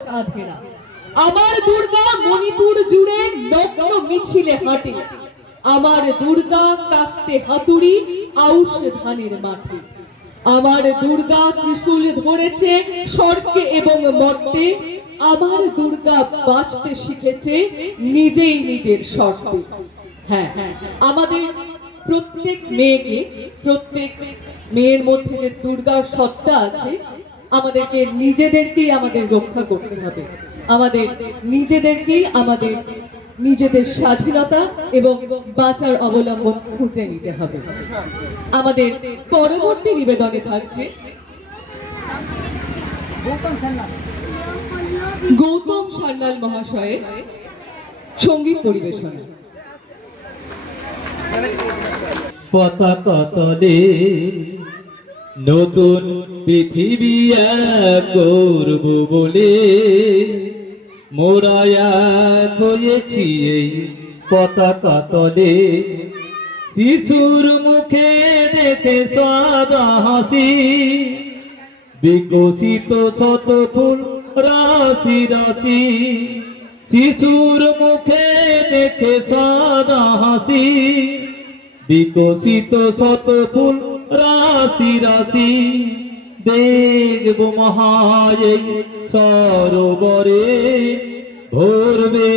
কাঁধেরা। আমার দুর্গা মণিপুর জুড়ে নগ্ন মিছিলে হাঁটে, আমার দুর্গা কাস্তে হাতুড়ি আউশ ধানের মাঠে। আমার দুর্গা ত্রিশূল ধরেছে স্বর্গে এবং মর্তে, আমার দুর্গা বাঁচতে শিখেছে নিজেই নিজের শর্তে। হ্যাঁ, আমাদের প্রত্যেক মেয়েকে, প্রত্যেক মেয়ের মধ্যে যে দুর্গার সত্তা আছে, আমাদেরকে নিজেদেরকেই আমাদের রক্ষা করতে হবে। আমাদের নিজেদেরকেই আমাদের নিজেদের স্বাধীনতা এবং বাঁচার অবলম্বন খুঁজে নিতে হবে। আমাদের পরবর্তী নিবেদনে থাকছে গৌতম সান্যাল মহাশয়ের সঙ্গীত পরিবেশনা। পতাকা তলে নতুন পৃথিবী এক করব বলে মোরা এক হয়েছি এই পতাকা তলে। শিশুর মুখে দেখে সাদা হাসি, বিকশিত শত ফুল রাশি রাশি। শিশুর মুখে দেখে সাদা হাসি, বিকশিত শত ফুল রাশি রাশি। দেখব মহায় সরোবরে ভরবে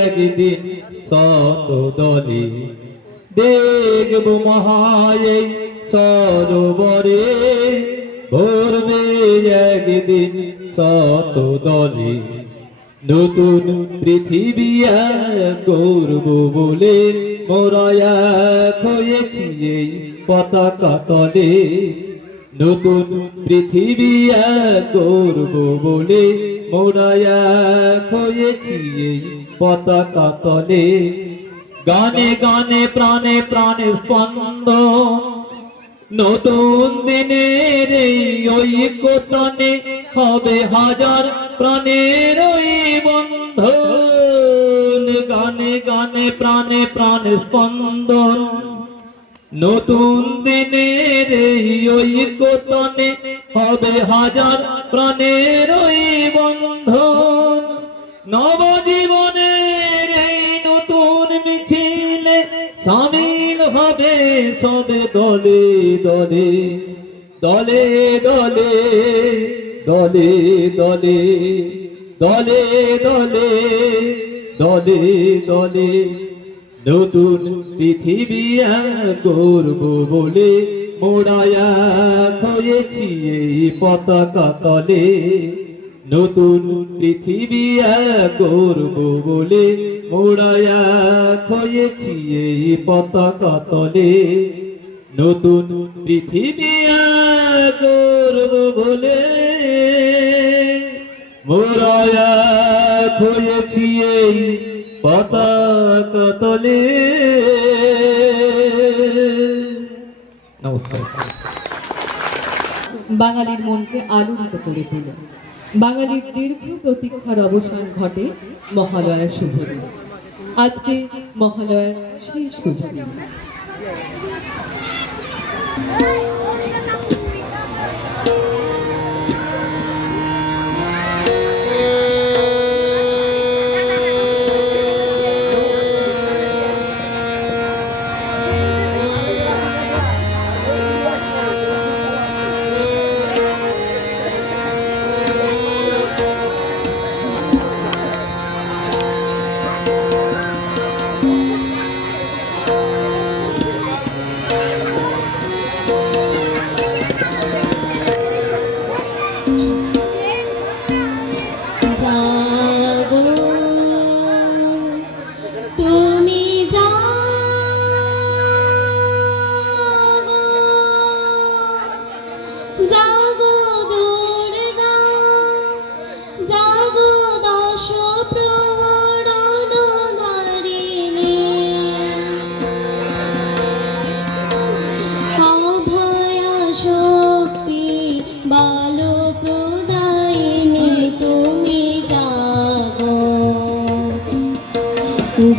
একদিন শত দলে। দেখব মহায় সরোবরে ভরবে একদিন শত দলে। নতুন পৃথিবী এক গর্ব বলে মোরা এক হয়েছি এই পতাকা তলে। নতুন পৃথিবী এক গর্ব বলে মোরা এক হয়েছি এই পতাকা তলে। গানে গানে প্রাণে প্রাণে স্পন্দন, নতুন দিনের এই ঐক্যতানে হবে হাজার প্রাণের ওই বন্ধন। গানে গানে প্রাণে প্রাণে স্পন্দন, নতুন দিনের এই ঐক্যতানে হবে হাজার প্রাণের ওই বন্ধন। নবজীবনের এই নতুন মিছিলে সামিল হবে সবে দলে দলে, দলে দলে, দলে দলে, দলে দলে, দলে দলে। নতুন পৃথিবী এক গর্ব বলে মোরা এক হয়েছি এই পতাকা তলে। নতুন পৃথিবী এক গর্ব বলে মোরা এক হয়েছি এই পতাকা তলে। নতুন পৃথিবী এক গর্ব বলে মোরা এক হয়েছি এই পতাকা তলে। নমস্কার। বাঙালির মনকে আলোড়িত করে দিল। বাঙালির দীর্ঘ প্রতীক্ষার অবসান ঘটে মহালয়ার শুভ দিন। আজকে মহালয়ার সেই শুভ দিন।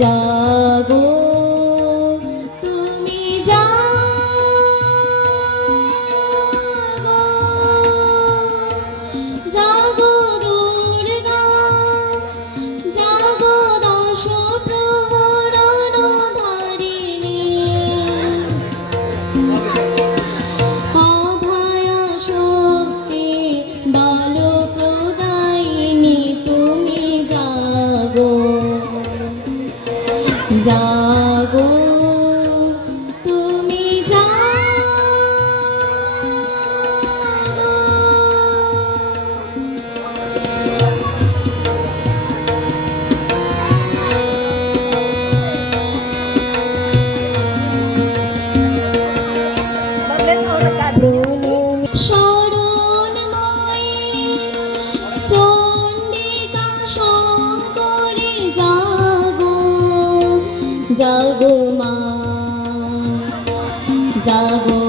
জাগো তুমি জাগো, জাগো দুর্গা জাগো মা জাগো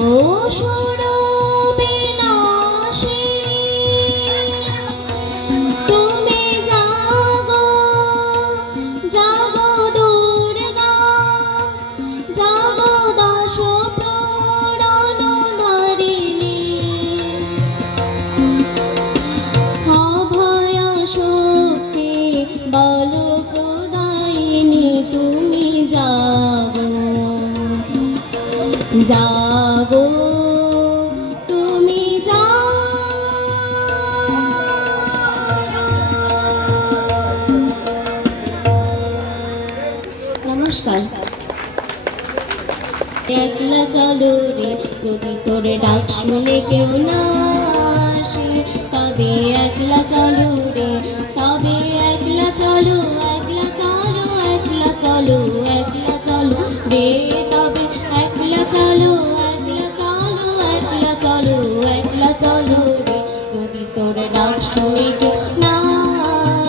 বিনাশিনী তুমি জাগো জাগো দুর্গা জাগো দশ প্রহরণ ধারিণী অভয় শক্তি বল প্রদায়িনী তুমি জাগো জাগো তুমি নমস্কার। একলা চলো রে যদি তোর ডাক শুনে কেউ না আসে, তবে একলা চলো রে, তবে একলা চলো, একলা চলো, একলা চলো, একলা চলো রে, তবে একলা চলো, একলা চলো, একলা চলো, একলা চলো রে, যদি তোর ডাক শুনে কেউ না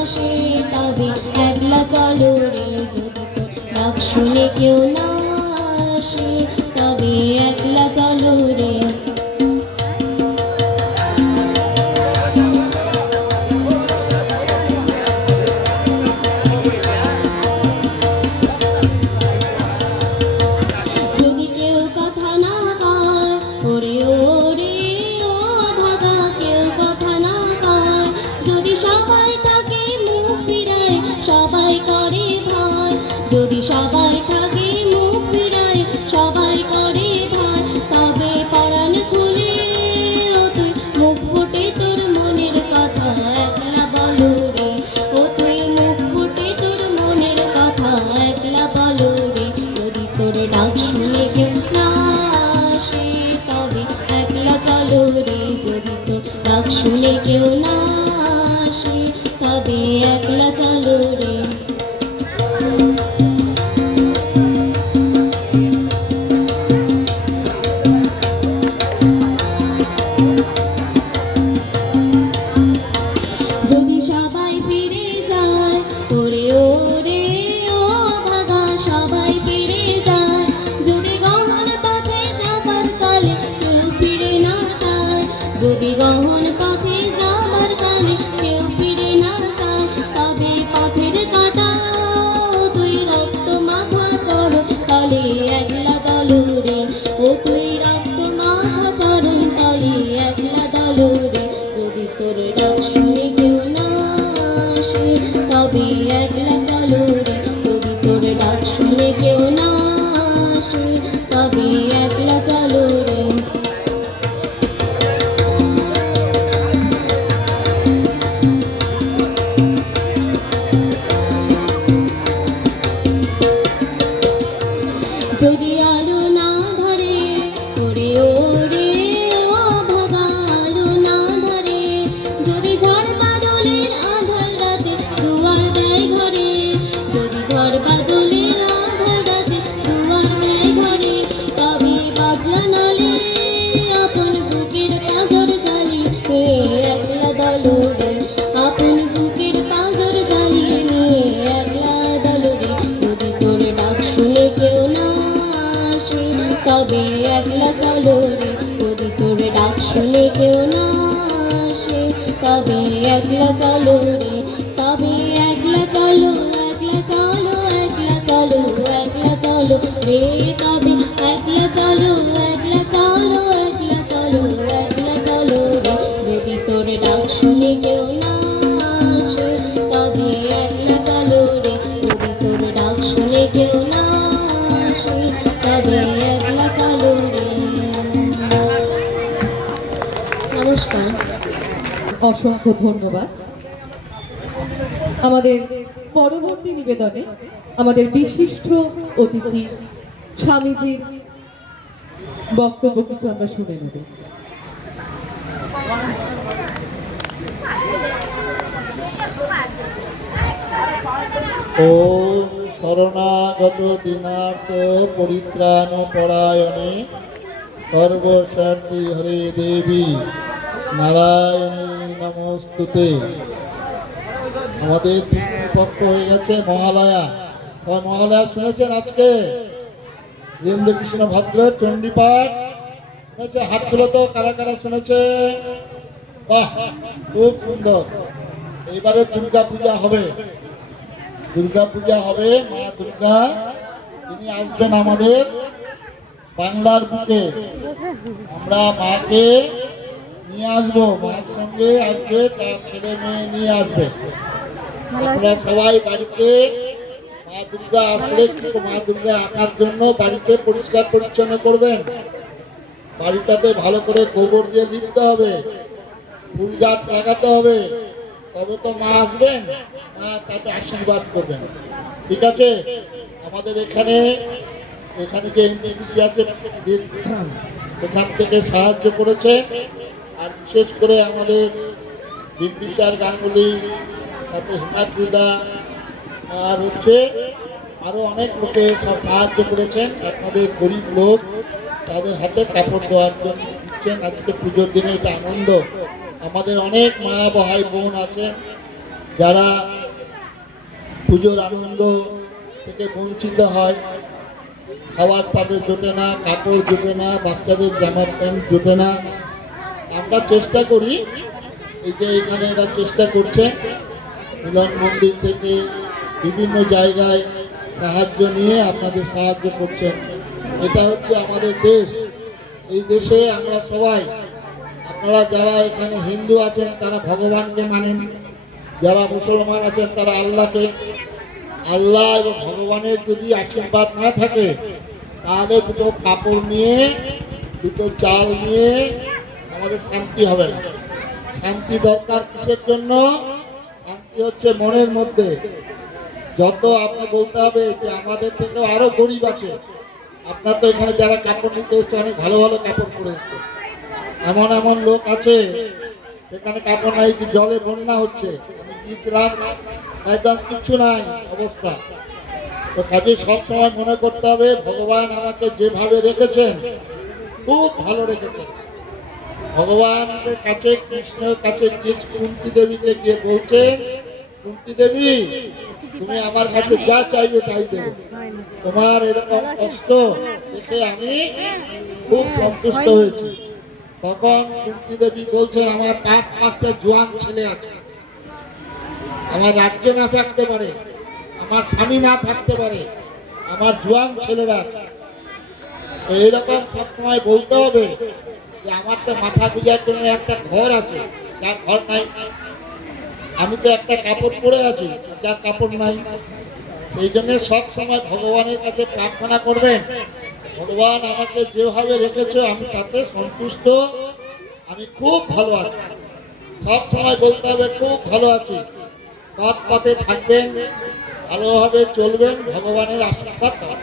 আসে, তবে একলা চলো রে, যদি তোর ডাক শুনে কেউ না আসে, তবে একলা চলো রে। যদি কেউ কথা না কয় ওরে ওরে ও ভাগা, কেউ কথা না কয়, যদি সবাই থাকে মুখ ফিরায়, সবাই করে ভয়, যদি সবাই থাকে মুখ ফিরায়, সবাই করে ভয়, তবে পরাণ খুলে ও তুই মুখ ফুটে তোর মনের কথা একলা বলো রে, ও তুই মুখ ফুটে তোর মনের কথা একলা বলো রে, যদি তোর ডাক শুনে কেউ না আসে, তবে একলা চলো রে, যদি তোর ডাক শুনে কেউ না আসে, তবে একলা চলো রে। যদি সবাই ফিরে যায় ওরে ওরে ও ভাগা, সবাই ফিরে যায়, যদি গহন পথে যাবার কালে কেউ ফিরে না যায়, যদি গহন পথে যাবার কালে কেউ ফিরে না যায়, তবে পথের কাটা তুই রক্ত মাথা চরণ তলে একলা দল রে, ও তুই রক্ত মাথা চরণ তলে একলা দল রে, যদি তোর ডাক শুনে কেউ না আসে, তবে একলা চলো রে, যদি তোর ডাক শুনে কেউ না আসে, তবে একলা চলো রে। যদি আলো না ধরে ওরে ওরে ও ভাগা, আলো না ধরে, যদি ঝড় বাদলের আঁধার রাতে দুয়ার দেয় ঘরে, যদি ঝড় বাদলের আঁধার রাতে দুয়ার দেয় ঘরে, তবে বাজলা নলে আপন বুকের পাঁজর জ্বালিয়ে একলা দল রে, আপন বুকের পাঁজর জ্বালিয়ে নিয়ে একলা দল রে, যদি তোর ডাক শুনে কেউ না আসে, তবে একলা চলো রে, যদি তোর ডাক শুনে কেউ না আসে, তবে একলা চলো রে, তবে একলা চলো, একলা চলো, একলা চলো, একলা চলো রে, তবে একলা চলো, একলা চলো, একলা চলো, একলা চলো রে, যদি তোর ডাক শুনে কেউ না আসে, তবে একলা চলো রে, যদি তোর ডাক শুনে কেউ না আসে, তবে একলা চলো রে। নমস্কার। অসংখ্য ধন্যবাদ। আমাদের পরবর্তী নিবেদনে আমাদের বিশিষ্ট অতিথি স্বামীজির বক্তব্য কিছু আমরা শুনে নেব। ওম শরণাগত দীনার্থ পরিত্রাণ পরায়ণে সর্বশান্তি হরে দেবী নারায়ণী নমস্তুতে। আমাদের পক্ষ হয়ে গেছে মহালয়া, মহালয়া শুনেছেন আজকে বীরেন্দ্র কৃষ্ণ ভদ্র চণ্ডীপাঠ শুনেছে? হাত তুলো তো, কারা কারা শুনেছে? বাহ, খুব সুন্দর। এইবারে দুর্গা পূজা হবে, দুর্গা পূজা হবে। মা দুর্গা তিনি আসবেন আমাদের বাংলার বুকে। আমরা মাকে নিয়ে আসবো, মার সঙ্গে আসবে, তার ছেলে মেয়ে নিয়ে আসবে। আমরা সবাই বাড়িতে মা দুর্গা আসলে কিন্তু মা দুর্গা আসার জন্য বাড়িতে পরিষ্কার পরিচ্ছন্ন করবেন। বাড়িটাতে ভালো করে গোবর দিয়ে লিখতে হবে, ফুল গাছ লাগাতে হবে, তবে তো মা আসবেন, মা তাকে আশীর্বাদ করবেন। ঠিক আছে? আমাদের এখানে যে এনটিপিসি আছে এখান থেকে সাহায্য করেছে, আর বিশেষ করে আমাদের বিম্বিসার গাঙ্গুলি, তারপরে হিমাদ্রিদা, আর হচ্ছে আরো অনেক লোকে সব সাহায্য করেছেন। আপনাদের গরিব লোক তাদের হাতে কাপড় দেওয়ার জন্য দিচ্ছেন। আজকে পুজোর দিনে এটা আনন্দ। আমাদের অনেক মা ভাই বোন আছেন যারা পুজোর আনন্দ থেকে বঞ্চিত হয়। খাবার তাদের জোটে না, কাপড় জোটে না, বাচ্চাদের জামা প্যান্ট জোটে না। আমরা চেষ্টা করি, এই যে এখানে এরা চেষ্টা করছে মিলন মন্দির থেকে বিভিন্ন জায়গায় সাহায্য নিয়ে আপনাদের সাহায্য করছেন। এটা হচ্ছে আমাদের দেশ। এই দেশে আমরা সবাই, আপনারা যারা এখানে হিন্দু আছেন তারা ভগবানকে মানেন, যারা মুসলমান আছেন তারা আল্লাহকে। আল্লাহ এবং ভগবানের যদি আশীর্বাদ না থাকে তাহলে দুটো কাপড় নিয়ে, দুটো চাল নিয়ে আমাদের শান্তি হবে না। শান্তি দরকার কিসের জন্য? শান্তি হচ্ছে মনের মধ্যে। যত আপনি বলতে হবে যে আমাদের থেকেও আরো গরিব আছে। আপনার তো এখানে যারা কাপড় নিতে এসছে অনেক ভালো ভালো কাপড় পরে এসছে। এমন এমন লোক আছে সেখানে কাপড় নাই, কি জলে বন্যা হচ্ছে, আমি গিয়েছিলাম, একদম কিছু নাই অবস্থা। তো কাজে সবসময় মনে করতে হবে ভগবান আমাকে যেভাবে রেখেছেন খুব ভালো রেখেছেন। ভগবানের কাছে, কৃষ্ণের কাছে গিয়ে কুন্তি দেবীকে গিয়ে বলছেন, কুন্তি দেবী তুমি আমার কাছে যা চাইবে তাই দেবো। তোমার এরকম কষ্ট দেখে আমি খুব সন্তুষ্ট হয়েছি। তখন কুন্তি দেবী বলছেন, আমার 5-5টা জোয়ান ছেলে আছে, আমার রাজ্য না থাকতে পারে, আমার স্বামী না থাকতে পারে, আমার জোয়ান ছেলেরা আছে। তো এইরকম সবসময় বলতে হবে যে আমার তো মাথা গুজার জন্য একটা ঘর আছে, যার ঘর নাই। আমি তো একটা কাপড় পরে আছি, যার কাপড় নাই। সেই জন্য সবসময় ভগবানের কাছে প্রার্থনা করবেন, ভগবান আমাকে যেভাবে রেখেছো আমি তাতে সন্তুষ্ট, আমি খুব ভালো আছি। সব সময় বলতে হবে খুব ভালো আছি। সৎ পথে থাকবেন, ভালোভাবে চলবেন, ভগবানের আশীর্বাদ পাবেন।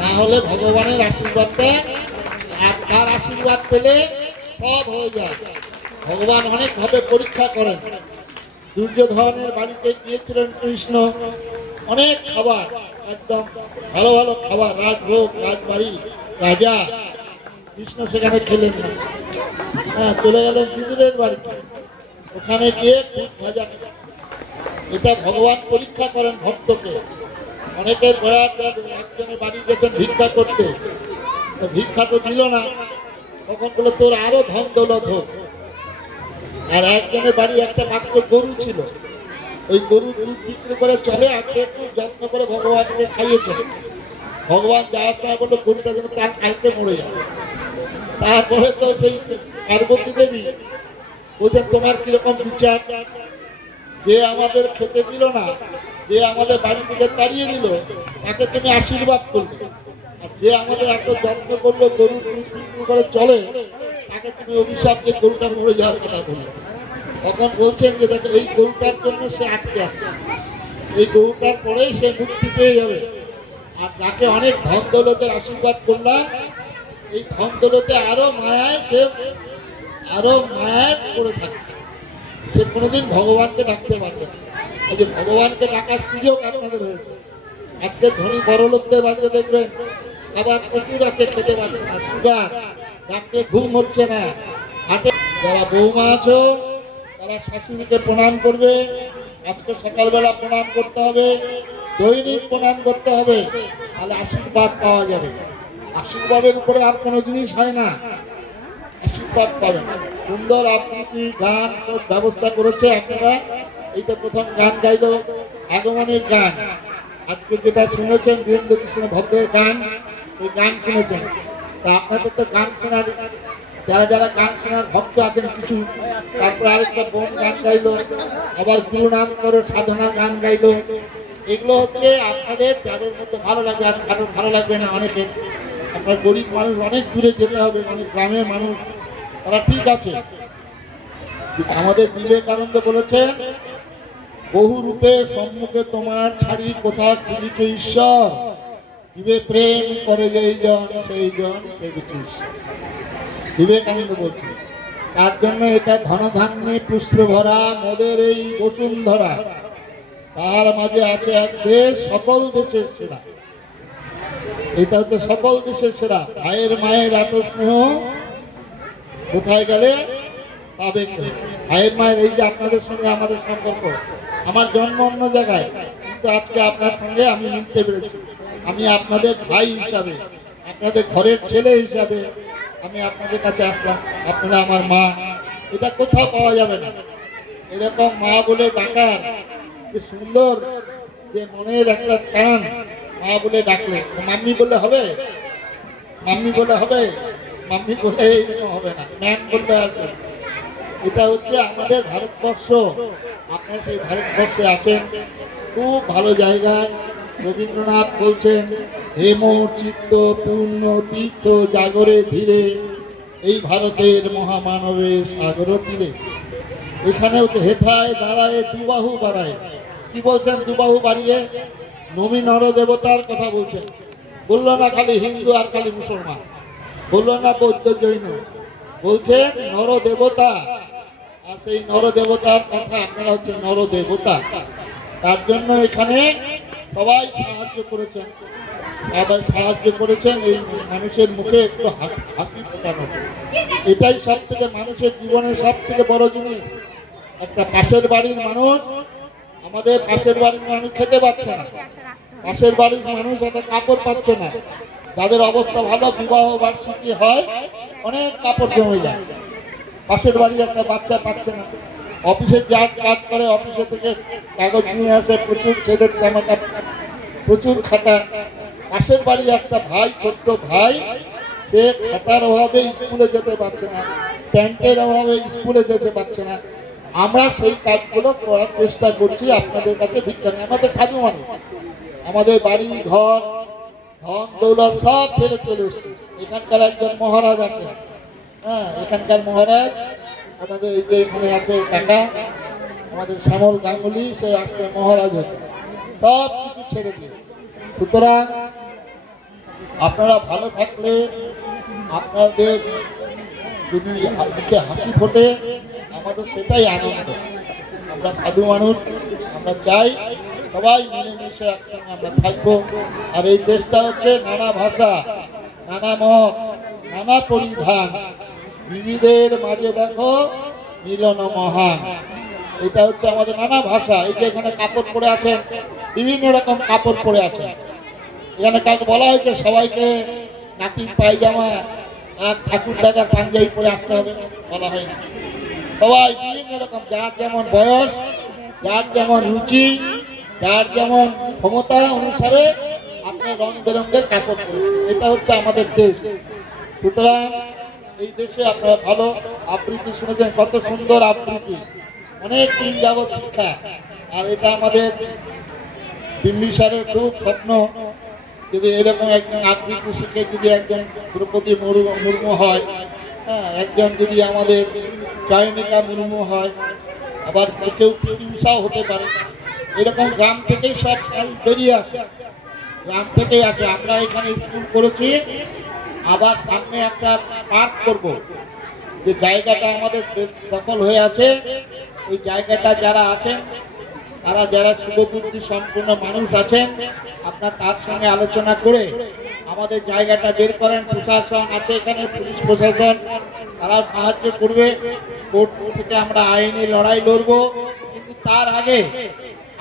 না হলে ভগবানের আশীর্বাদটা, আর তার আশীর্বাদ পেলে সব হয়ে যায়। ভগবান অনেকভাবে পরীক্ষা করেন। দুর্যোধনের বাড়িতে গিয়েছিলেন কৃষ্ণ, অনেক খাবার, একদম ভালো ভালো খাবার, রাজভোগ, রাজবাড়ি, রাজা। কৃষ্ণ সেখানে খেলেন না, হ্যাঁ, চলে গেলেন বিদুরের বাড়িতে, ওখানে গিয়ে খুব ভাজা। এটা ভগবান পরীক্ষা করেন ভক্তকে। অনেকের একজনের বাড়ি গেছেন ভিক্ষা করতে, তো ভিক্ষা তো দিল না, তখন বলে তোর আরো ধন দৌলত হোক। আর একজনের বাড়ি একটা মাত্র গরু ছিল, ওই গরু দুধ বিক্রি করে চলে, আছে একটু যত্ন করে ভগবানকে খাইয়েছে। ভগবান যাওয়ার সময় বললো গরুটা যেন তার কালকে মরে যাবে। তারপরে তো সেই পার্বতী দেবী বলছেন তোমার কিরকম বিচার? যে আমাদের খেতে দিল না, যে আমাদের বাড়ি থেকে তাড়িয়ে দিল, তাকে তুমি আশীর্বাদ করবে। আর যে আমাদের এত যত্ন করলো, গরু দুধ বিক্রি করে চলে, তাকে তুমি অভিশাপ দিয়ে গরুটা মরে যাওয়ার কথা বললে। তখন বলছেন যে দেখো এই গরুটার জন্য সে আটকে আছে, এই গরুটার পরেই সে মুক্তি পেয়ে যাবে। আর যাকে অনেক ধন দৌলতের আশীর্বাদ করলাম, এই ধন দৌলতে আরো মায়ায় সে আরো মায়ায় পড়ে থাকবে, সে কোনোদিন ভগবানকে ডাকতে পারবে না। এই যে ভগবানকে ডাকার সুযোগ আপনাদের হয়েছে। আজকে ধনী বড় লোকদের বাড়িতে দেখবেন খাবার প্রচুর আছে, খেতে পারছে না, সুগার, ডাকলে ঘুম হচ্ছে না, হাটে। যারা বৌমা আছো তারা শাশুড়িকে প্রণাম করবে, আজকে সকালবেলা প্রণাম করতে হবে। দৈনিক প্রণাম করতে হবে, তাহলে আশীর্বাদ পাওয়া যাবে। আশীর্বাদের উপরে আর কোনো জিনিস হয় না, আশীর্বাদ পাবেন। সুন্দর আবৃত্তি গান সব ব্যবস্থা করেছে আপনারা। এই তো প্রথম গান গাইল আগমনের গান। আজকে যেটা শুনেছেন বীরেন্দ্র কৃষ্ণ ভদ্রের গান, এই গান শুনেছেন। তা আপনাদের তো গান শোনার, যারা যারা গান শোনার ভক্ত আছেন কিছু, তারপরে আরেকটা বোন গান গাইলো, আবার গুরু নাম করে সাধনা গান গাইলো। এগুলো হচ্ছে আপনাদের যাদের মধ্যে ভালো লাগে, আর কারোর ভালো লাগবে না। অনেকে আপনার গরিব মানুষ, অনেক দূরে যেতে হবে, অনেক গ্রামের মানুষ, তারা ঠিক আছে। আমাদের বিবেকানন্দ বলেছেন, বহু রূপে সম্মুখে তোমার ছাড়ি কোথা খুঁজিছ ঈশ্বর, দিবে প্রেম করে যেই জন সেই জন সেবিছে ঈশ্বর। বিবেকানন্দ বলছে, তার জন্য এটা ধনধান্যে পুষ্প ভরা মোদের এই বসুন্ধরা, তার মাঝে আছে এক দেশ সকল দেশের সেরা। এটা হচ্ছে সকল দেশের সেরা। ভাইয়ের মায়ের এত স্নেহ কোথায় গেলে পাবে কেউ? ভাইয়ের মায়ের এই যে আপনাদের সঙ্গে আমাদের সম্পর্ক, আমার জন্ম অন্য জায়গায়, কিন্তু আজকে আপনার সঙ্গে আমি মিলতে পেরেছি। আমি আপনাদের ভাই হিসাবে, আপনাদের ঘরের ছেলে হিসাবে আমি আপনাদের কাছে আসলাম। আপনারা আমার মা, এটা কোথাও পাওয়া যাবে না। এরকম মা বলে ডাকার যে সুন্দর, যে মনের একটা টান, মা বলে ডাকলে। মাম্মি বলে হবে? মাম্মি বলে হবে? মাম্মি বলে এরকম হবে না, ম্যাম বলতে আছে। এটা হচ্ছে আমাদের ভারতবর্ষ। আপনারা সেই ভারতবর্ষে আছেন, খুব ভালো জায়গায়। রবীন্দ্রনাথ বলছেন, হেমর চিত্ত পূর্ণ তীর্থ জাগরে ধীরে, এই ভারতের মহামানবের সাগর তীরে। এখানে হেথায় দাঁড়ায় দুবাহু বাড়ায়। কি বলছেন দুবাহু বাড়িয়ে? নমি নর দেবতার কথা বলছেন। বললো না খালি হিন্দু আর খালি মুসলমান, বললো না বৌদ্ধ জৈন, বলছেন নর দেবতা। আর সেই নর দেবতার কথা, আপনারা হচ্ছে নর দেবতা। তার জন্য এখানে সবাই সাহায্য করেছেন, সবাই সাহায্য করেছেন এই মানুষের মুখে একটু হাসি ফোটানো। এটাই সব থেকে মানুষের জীবনের সব থেকে বড় জিনিস। একটা পাশের বাড়ির মানুষ, আমাদের পাশের বাড়ির মানুষ খেতে পাচ্ছে না, পাশের বাড়ির মানুষ একটা কাপড় পাচ্ছে না। যাদের অবস্থা ভালো, বিবাহ বার্ষিকী হয়, অনেক কাপড় জমে যায়। পাশের বাড়ির একটা বাচ্চা পাচ্ছে না। অফিসে যা কাজ করে, অফিসে থেকে কাগজ নিয়ে আসে, প্রচুর ছেলের জামা কাপড়, প্রচুর খাতা। পাশের বাড়ির একটা ভাই, ছোট্ট ভাই, সে খাতার অভাবে স্কুলে যেতে পারছে না, প্যান্টের অভাবে স্কুলে যেতে পারছে না। আমরা সেই কাজগুলো করার চেষ্টা করছি আপনাদের কাছে ভিক্ষা নিয়ে। আমাদের সাধু মানুষ, আমাদের বাড়ি ঘর ধন দৌলত সব ছেড়ে চলে এসছে। এখানকার একজন মহারাজ আছে, হ্যাঁ, এখানকার মহারাজ আমাদের এই যে এখানে আছে কাকা, আমাদের শ্যামল গাঙ্গুলি, সে আসছে মহারাজ হচ্ছে, সব কিছু ছেড়ে দিয়ে। সুতরাং আপনারা ভালো থাকলে, আপনাদের যদি মুখে হাসি ফোটে, আমাদের সেটাই আনন্দ। আমরা সাধু মানুষ, আমরা চাই সবাই মিলেমিশে একসঙ্গে আমরা থাকবো। আর এই দেশটা হচ্ছে নানা ভাষা, নানা মত, নানা পরিধান, বিবিধের মাঝে দেখো মিলন মহান। এটা হচ্ছে আমাদের নানা ভাষা। এই যে এখানে কাপড় পরে আছেন, বিভিন্ন রকম কাপড় পরে আছেন। এখানে কাউকে বলা হয়েছে সবাইকে নাতির পায়জামা আর ঠাকুর দাদার পাঞ্জাবি পরে আসতে হবে? বলা হয় না। সবাই বিভিন্ন রকম, যার যেমন বয়স, যার যেমন রুচি, যার যেমন ক্ষমতা অনুসারে আপনি রং বেরঙের কাপড় পরুন। এটা হচ্ছে আমাদের দেশ। সুতরাং এই দেশে আপনারা ভালো আবৃত্তি শুনেছেন, কত সুন্দর আবৃত্তি, অনেক দিন যাবৎ শিক্ষা। আর এটা আমাদের বিম্বিসারের খুব স্বপ্ন, যদি এরকম একজন আবৃত্তি শিখে যদি একজন দ্রৌপদী মুর্মু হয়, হ্যাঁ, একজন যদি আমাদের চয়নিকা মুর্মু হয়, আবার কেউ পিটি উষাও হতে পারে। এরকম গ্রাম থেকেই সব বেরিয়ে আসে, গ্রাম থেকেই আসে। আমরা এখানে স্কুল করেছি, আবার সামনে একটা পার্ক করব। যে জায়গাটা আমাদের দখল হয়ে আছে, ওই জায়গাটা যারা আছেন, তারা যারা শুভবুদ্ধি সম্পূর্ণ মানুষ আছেন, আপনার তার সঙ্গে আলোচনা করে আমাদের জায়গাটা বের করেন। প্রশাসন আছে এখানে, পুলিশ প্রশাসন, তারাও সাহায্য করবে। কোর্ট থেকে আমরা আইনি লড়াই লড়বো। কিন্তু তার আগে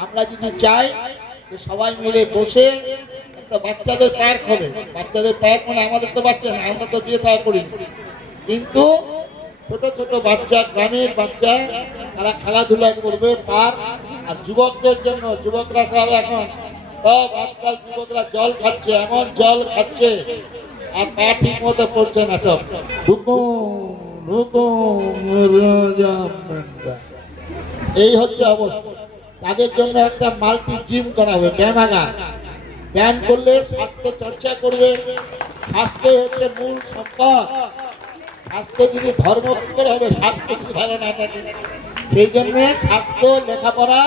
আমরা যদি চাই যে সবাই মিলে বসে একটা বাচ্চাদের পার্ক হবে। বাচ্চাদের পার্ক মানে আমাদের তো বাচ্চা না, আমরা তো বিয়ে থা করি, কিন্তু ছোট ছোট বাচ্চা, গ্রামের বাচ্চা, তারা খেলাধুলা করবে পার্ক। আর যুবকদের জন্য, যুবকরা সব এখন সব আজকাল যুবকরা জল খাচ্ছে, এমন জল খাচ্ছে আর পা ঠিক মতো পড়ছে না, সব এই হচ্ছে অবস্থা। তাদের জন্য একটা মাল্টি জিম করা হবে, ব্যায়ামাগার। ব্যায়াম করলে স্বাস্থ্য চর্চা করবে। স্বাস্থ্য হচ্ছে মূল সম্পদ। স্বাস্থ্য যদি ধর্ম করে হবে, স্বাস্থ্য যদি ভালো না থাকে, সেই জন্য স্বাস্থ্য, লেখাপড়া,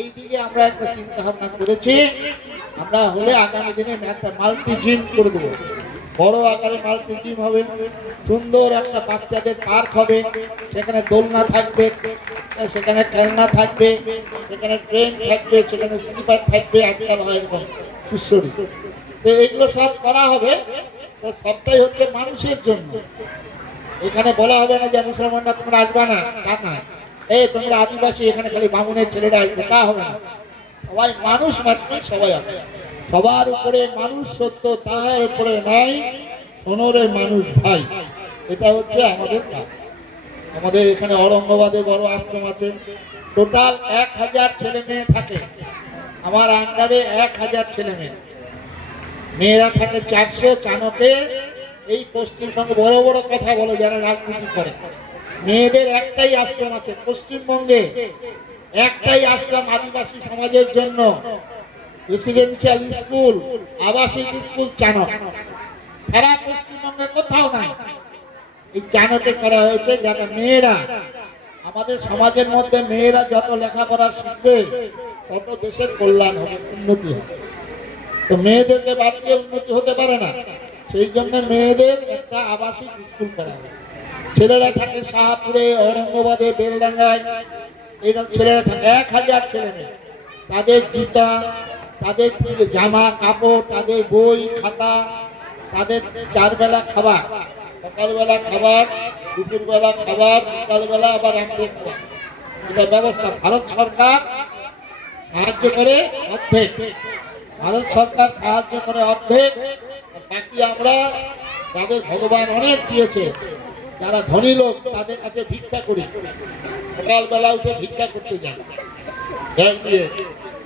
এই দিকে আমরা একটা চিন্তা ভাবনা করেছি। আমরা হলে আগামী দিনে একটা মাল্টি জিম করে দেবো, বড় আকারে মাল্টি জিম হবে। সুন্দর একটা বাচ্চাদের পার্ক হবে, সেখানে দোলনা থাকবে, সেখানে খেলনা থাকবে, সেখানে ট্রেন থাকবে, সেখানে স্লিপার থাকবে, আজকাল হয় এরকম সুস্থরী। তো এগুলো সব করা হবে। তো সবটাই হচ্ছে মানুষের জন্য। এখানে বলা হবে না যে মুসলমানরা তোমরা আসবা না, তা না। এই তোমরা আদিবাসী, এখানে খালি বামুনের ছেলেরা আসবে, তা হবে না। সবাই মানুষ মাত্রই সবাই আসবে। সবার উপরে মানুষ সত্য, তাহার উপরে নাই সোনরে মানুষ ভাই। এটা হচ্ছে আমাদের কাজ। আমাদের এখানে ঔরঙ্গাবাদে বড় আশ্রম আছে, টোটাল 1000 ছেলে মেয়ে থাকে আমার আন্ডারে। 1000 ছেলে মেয়ে, মেয়েরা থাকে 400। চানকে এই পশ্চিমবঙ্গে বড় বড় কথা বলে যারা রাজনীতি করে, মেয়েদের একটাই আশ্রম আছে পশ্চিমবঙ্গে, একটাই আশ্রম আদিবাসী সমাজের জন্য, রেসিডেন্সিয়াল স্কুল, আবাসিক স্কুল চানক। সারা পশ্চিমবঙ্গে কোথাও নাই। এই চানকে করা হয়েছে যাতে মেয়েরা, আমাদের সমাজের মধ্যে মেয়েরা যত লেখাপড়া শিখবে তত দেশের কল্যাণ হবে, উন্নতি হবে। তো মেয়েদেরকে বাদ দিয়ে উন্নতি হতে পারে না, সেই জন্য মেয়েদের একটা আবাসিক স্কুল করা হবে। ছেলেরা থাকে শাহপুরে, ঔরঙ্গাবাদে, বেলডাঙ্গায়, এইরকম ছেলেরা থাকে 1000 ছেলে মেয়ে। তাদের জুতা, তাদের জামা কাপড়, তাদের বই খাতা, তাদের 4 বেলা খাবার, সকালবেলা খাবার, দুপুরবেলা খাবার, বিকালবেলা আবার রাত্রে খাবার, এটা ব্যবস্থা ভারত সরকার সাহায্য করে অর্ধেক। ভারত সরকার সাহায্য করে অর্ধেক, বাকি আমরা, যাদের ভগবান অনেক দিয়েছে, যারা ধনী লোক, তাদের কাছে ভিক্ষা করি। সকালবেলা উঠে ভিক্ষা করতে যাই, ব্যাগ দিয়ে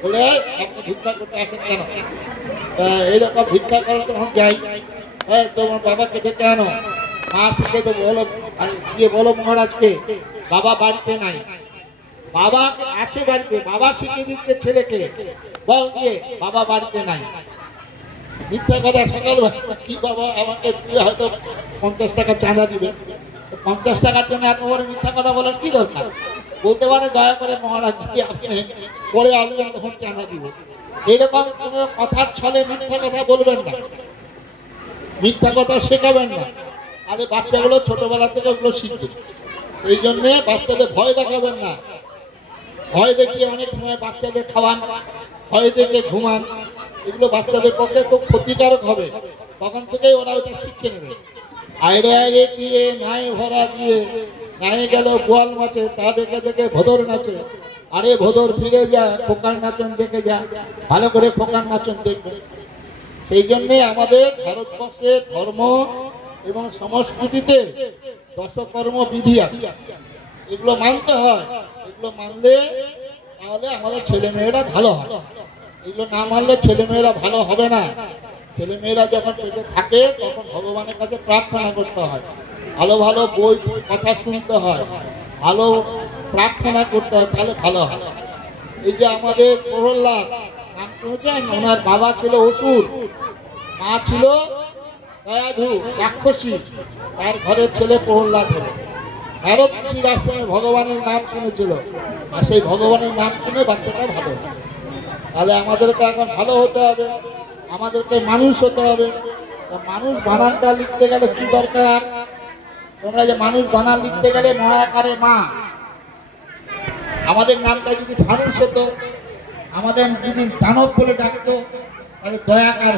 বলে আপনি ভিক্ষা করতে আসেন কেন? এইরকম ভিক্ষা করার তখন যাই, তোমার বাবাকে ডেকে আনো, মা শিখে তো বলো, গিয়ে বলো মহারাজকে বাবা বাড়িতে নাই। বাবা আছে বাড়িতে, বাবা শিখিয়ে দিচ্ছে ছেলেকে, বল গিয়ে বাবা বাড়িতে নাই। মিথ্যা কথা। সকালবেলা কি বাবা আমাকে দিয়ে হয়তো 50 টাকা চাঁদা দিবে, 50 টাকার জন্য এত বড় মিথ্যা কথা বলার কি দরকার? বলতে পারে দয়া করে মহারাজ আপনি পরে আসবেন তখন চাঁদা দিব। এরকম কোনো কথার ছলে মিথ্যা কথা বলবেন না, মিথ্যা কথা শেখাবেন না। আরে বাচ্চাগুলো ছোটবেলা থেকে ওগুলো শিখবে। এই জন্যে বাচ্চাদের ভয় দেখাবেন না। ভয় দেখিয়ে অনেক সময় বাচ্চাদের খাওয়ান, ভয় দেখে ঘুমান, এগুলো বাচ্চাদের পক্ষে খুব ক্ষতিকারক হবে। তখন থেকেই ওরা ওটা শিখে নেবে। আইরে আইরে দিয়ে, নাই ভরা দিয়ে, নাই গেল গোয়াল মাছে, তা দেখে দেখে ভোদর নাচে। আরে ভোদর ফিরে যা, খোকার নাচন দেখে যা, ভালো করে খোকার নাচন দেখবে। সেই জন্যে আমাদের ভারতবর্ষে ধর্ম এবং সংস্কৃতিতে দশকর্ম বিধি আছে, এগুলো মানতে হয়। এগুলো মানলে তাহলে আমাদের ছেলে মেয়েরা ভালো হয়। এগুলো না মানলে ছেলে মেয়েরা ভালো হবে না। ছেলে মেয়েরা যখন পেটে থাকে তখন ভগবানের কাছে প্রার্থনা করতে হয়, ভালো ভালো বই কথা শুনতে হয়, ভালো প্রার্থনা করতে হয়, তাহলে ভালো হয়। এই যে আমাদের প্রহ্লাদ নাম শুনেছেন, ওনার বাবা ছিল অসুর, মা ছিল দয়াধু রাক্ষসী, তার ঘরের ছেলে প্রহ্লাদ হলো। ভারত ঋষির আশ্রমে ভগবানের নাম শুনেছিল, আর সেই ভগবানের নাম শুনে বাচ্চাটা ভালো। তাহলে আমাদেরকে এখন ভালো হতে হবে, আমাদেরকে মানুষ হতে হবে। মানুষ বানানটা লিখতে গেলে কি দরকার? তোমরা যে মানুষ বানান লিখতে গেলে মহাকারে মা, আমাদের নামটা যদি ধানুষ হতো, আমাদের যদি দানব বলে ডাকতো, তাহলে দয়াকার